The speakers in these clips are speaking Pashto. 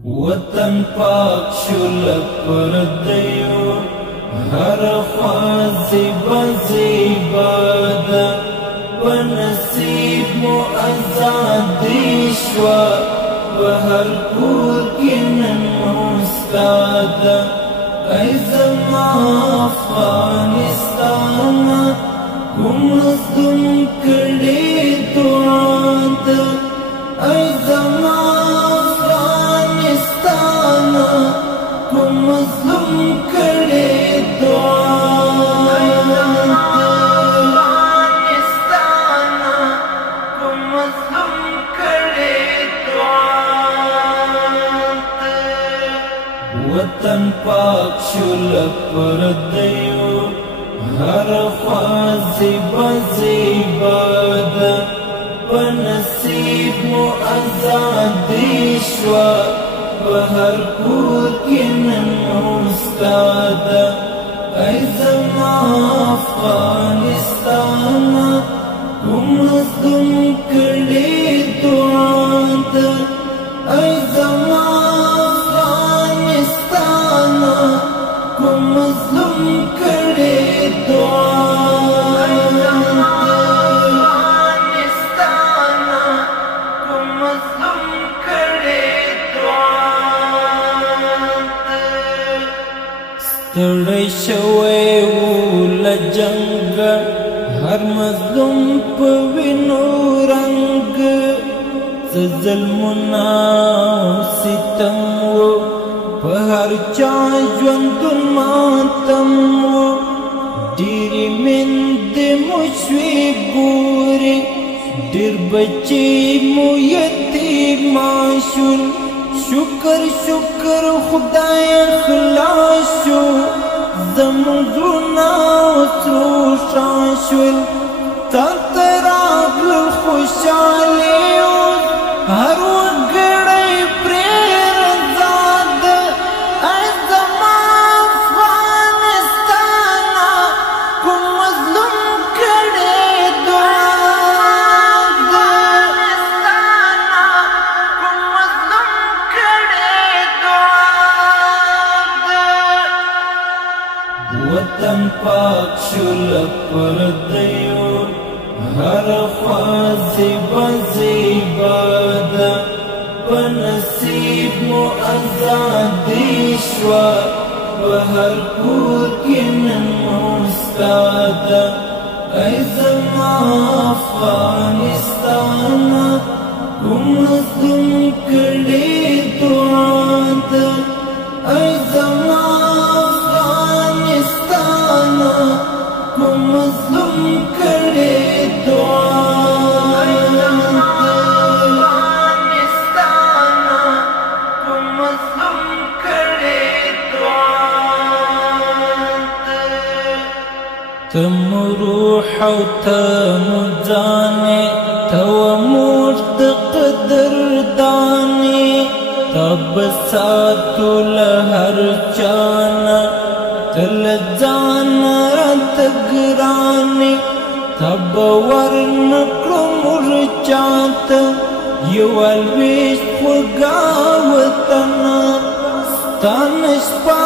وطن پاک شل پردیو هر خوازی بزیبادا ونصیب مو ازادی شوا وهر کور کنن مستادا ای زما افغانستانا کم مظلوم کڑی دعادا ای زما افغانستانا کم مظلوم کڑی دعادا ای زما افغانستانا کم مظلوم کڑی دعادا وطن پاک شل پردیو هر خوازی بزیبادا ونصیب مو ازادی شوا وهر کور کنن مستادا ای زما افغانستانا کم مظلوم کڑی دعادا ای زما افغانستانا کم مظلوم کڑی دعادا ای زما افغانستانا کم مظلوم کڑی دعادا ستړی شوی وو له جنګه هر مظلوم په وینو رنګ څه ظلمونه او ستم وو په هر چا ژوندون ماتم وو ډېرې میندې مو شوې ګورې ډېر بچې مو یتیمان شول شکر شکر خدای خلاص شو زموږ زړونه اوس روښان شول تا ته راغلل خوشحالي اوس هر وګړی پرې رضا ده ای زما افغانستانا کوم مظلوم کړی دعا ده افغانستانا کوم مظلوم کړی دعا ده وطن پاک شل پردیو هر خوازی بزیبادا ونصیب مو ازادی شوا وهر کور کنن مستادا ای زما افغانستانا کم مظلوم کڑی دعادا ای زما افغانستانا کم مظلوم کڑی دعادا ای زما افغانستانا کم مظلوم کڑی دعادا تم روح او تم جانې تو مور د قدر دانې تب ساتو له هر چانا تل ځان راته ګرانې تب ورنکړو مور چاته یو الویشت خوږه وطنه ستا نه شپه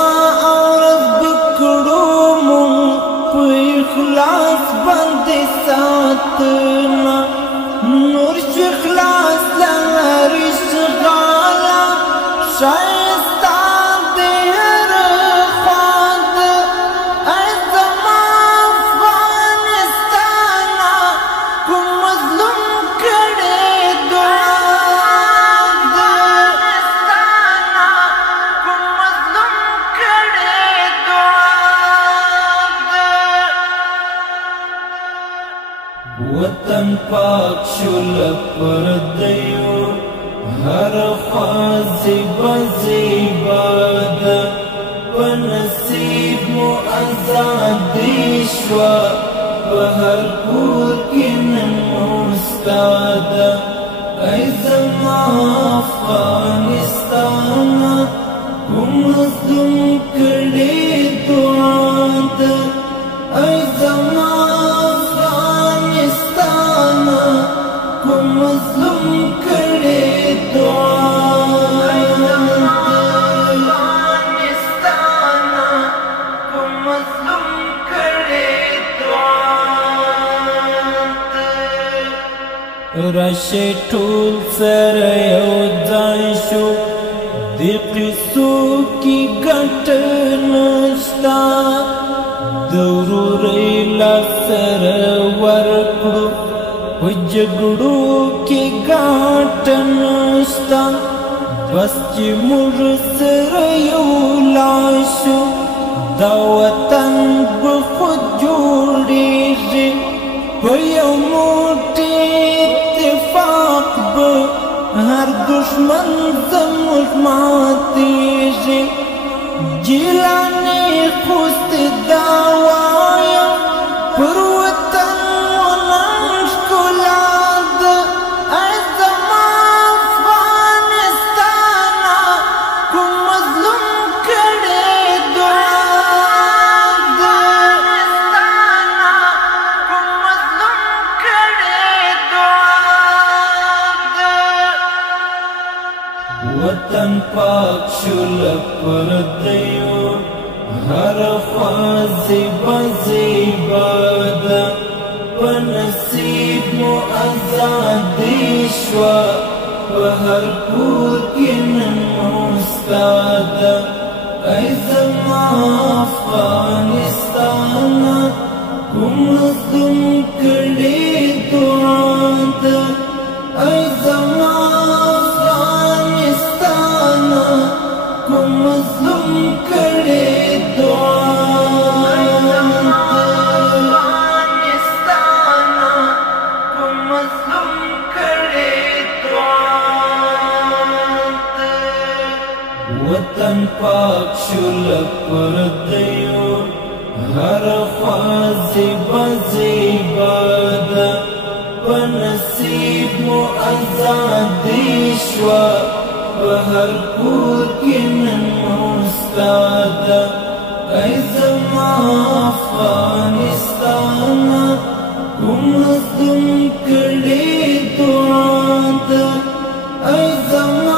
او ورځ بکړو مونږ په اخلاص باندې ساتنه نور شي خلاص له هر اشغاله ښایسته د هر خوا ده ای زما افغانستانا کوم مظلوم کړی دعا ده افغانستانا کوم مظلوم کړی دعا ده وطن پاک شل پردیو هر خوازی بزیبادا ونصیب مو ازادی شوا وهر کور کنن مستادا ای زما افغانستانا کم مظلوم کڑی دعادا ای زما افغانستانا کم مظلوم کڑی دعادا راشي ټول سره یو ځای شو د قصو کې ګټه نشته د ورورۍ لاس سره ورکړو په جګړو کې ګټه نشته بس چې موږ سره یو لاس شو دا وطن به خود جوړېږي په یو موټی اتفاق به هر دشمن زموږ ماتېږي جیلانې خوست دا وایم پر وطن ونن ښکلا ده ای زما افغانستانه کوم مظلوم کړې دعا ده کوم مظلوم کړې دعا ده وطن پاک شول پردیو هر خوا زیبا زیبا ده په نصیب مو ازادي شوه په هر کور کې نن ستا ده ای زما افغانستانه کوم مظلوم کړې دعا ده ای زما افغانستانه کوم مظلوم کړې دعا وطن پاک شول پردیو هر خوا زیبا زیبا ده په نصیب مو ازادي شوه په هر کور کې نن ستا ده ای زما افغانستانه کوم مظلوم کړې دعا ده ای زما